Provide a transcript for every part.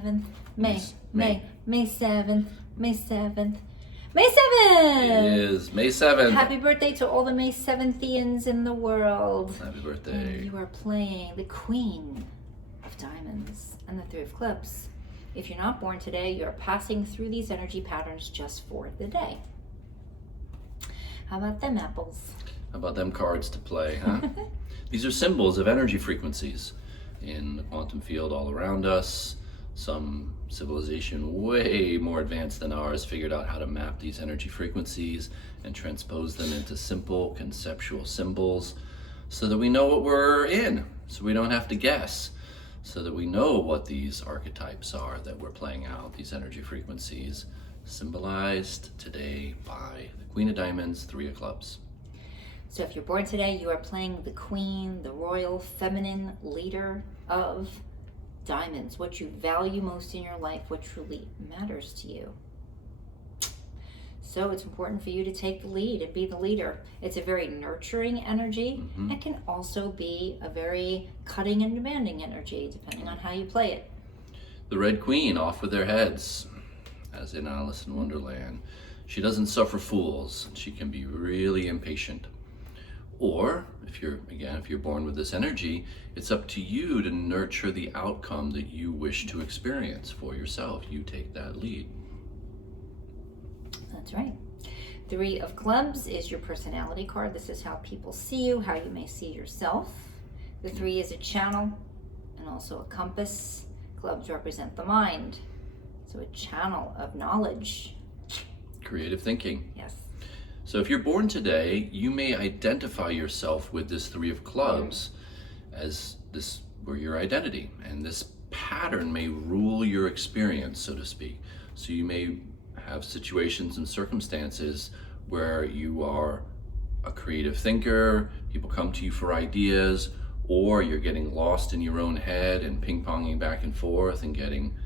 7th. May 7th. May 7th. May 7th! It is May 7th. Happy birthday to all the May 7thians in the world. Happy birthday. And you are playing the Queen of Diamonds and the Three of Clubs. If you're not born today, you're passing through these energy patterns just for the day. How about them apples? How about them cards to play, huh? These are symbols of energy frequencies in the quantum field all around us. Some civilization way more advanced than ours figured out how to map these energy frequencies and transpose them into simple conceptual symbols so that we know what we're in, so we don't have to guess, so that we know what these archetypes are that we're playing out, these energy frequencies, symbolized today by the Queen of Diamonds, Three of Clubs. So if you're born today, you are playing the Queen, the royal feminine leader of Diamonds, what you value most in your life, what truly matters to you. So it's important for you to take the lead and be the leader. It's a very nurturing energy. It can also be a very cutting and demanding energy, depending on how you play it. The Red Queen, off with their heads, as in Alice in Wonderland. She doesn't suffer fools. She can be really impatient. Or, if you're born with this energy, it's up to you to nurture the outcome that you wish to experience for yourself. You take that lead. That's right. Three of Clubs is your personality card. This is how people see you, how you may see yourself. The three is a channel and also a compass. Clubs represent the mind. So a channel of knowledge. Creative thinking. Yes. So if you're born today, you may identify yourself with this Three of Clubs as this were your identity. And this pattern may rule your experience, so to speak. So you may have situations and circumstances where you are a creative thinker, people come to you for ideas, or you're getting lost in your own head and ping-ponging back and forth and getting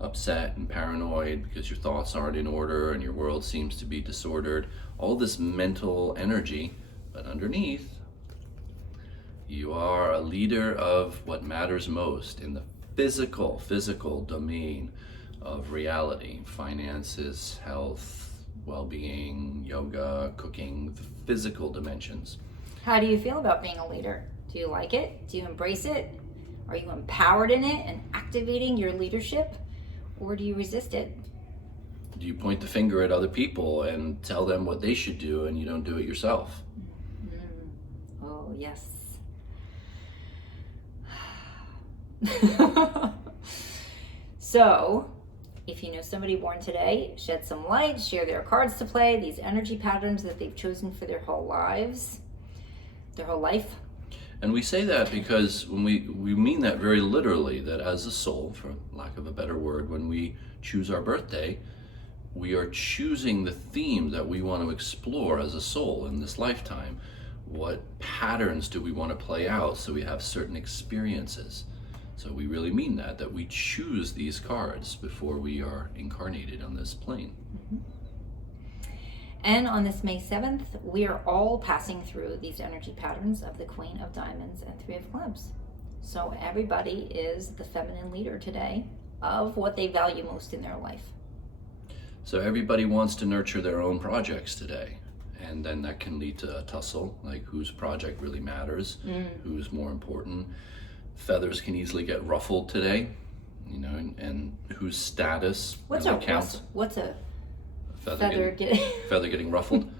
upset and paranoid because your thoughts aren't in order and your world seems to be disordered. All this mental energy, but underneath, you are a leader of what matters most in the physical domain of reality, finances, health, well-being, yoga, cooking, the physical dimensions. How do you feel about being a leader? Do you like it? Do you embrace it? Are you empowered in it and activating your leadership? Or do you resist it? Do you point the finger at other people and tell them what they should do and you don't do it yourself? Oh, yes. So, if you know somebody born today, shed some light, share their cards to play, these energy patterns that they've chosen for their whole lives, their whole life. And we say that because when we mean that very literally, that as a soul, for lack of a better word, when we choose our birthday, we are choosing the theme that we want to explore as a soul in this lifetime. What patterns do we want to play out so we have certain experiences? So we really mean that we choose these cards before we are incarnated on this plane. And on this May 7th, we are all passing through these energy patterns of the Queen of Diamonds and Three of Clubs. So everybody is the feminine leader today of what they value most in their life. So everybody wants to nurture their own projects today. And then that can lead to a tussle, like whose project really matters, who's more important. Feathers can easily get ruffled today, and whose status really counts. What's a feather getting ruffled,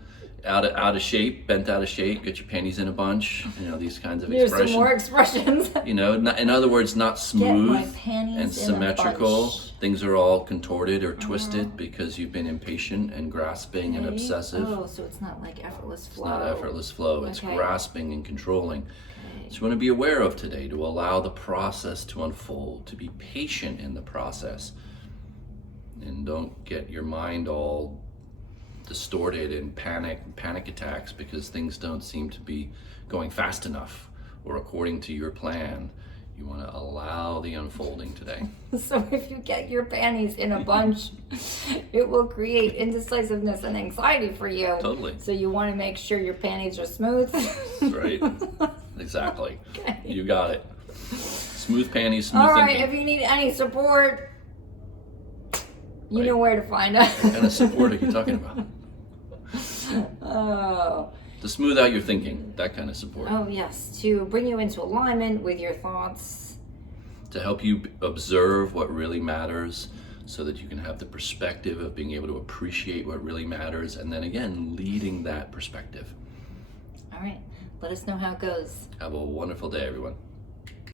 out of shape, bent out of shape, get your panties in a bunch, these kinds of expressions. There's some more expressions. In other words, not smooth and symmetrical. Bunch. Things are all contorted or twisted because you've been impatient and grasping and obsessive. Oh, so it's not like effortless flow. It's not effortless flow. It's grasping and controlling. So you want to be aware of today, to allow the process to unfold, to be patient in the process. And don't get your mind all distorted in panic attacks because things don't seem to be going fast enough or according to your plan. You want to allow the unfolding today. So if you get your panties in a bunch, it will create indecisiveness and anxiety for you. Totally. So you want to make sure your panties are smooth. Right. Exactly. Okay. You got it. Smooth panties, smooth All right, thinking. if you need any support You know where to find us. What kind of support are you talking about? Oh. To smooth out your thinking, that kind of support. Oh, yes. To bring you into alignment with your thoughts. To help you observe what really matters so that you can have the perspective of being able to appreciate what really matters, and then again, leading that perspective. All right. Let us know how it goes. Have a wonderful day, everyone.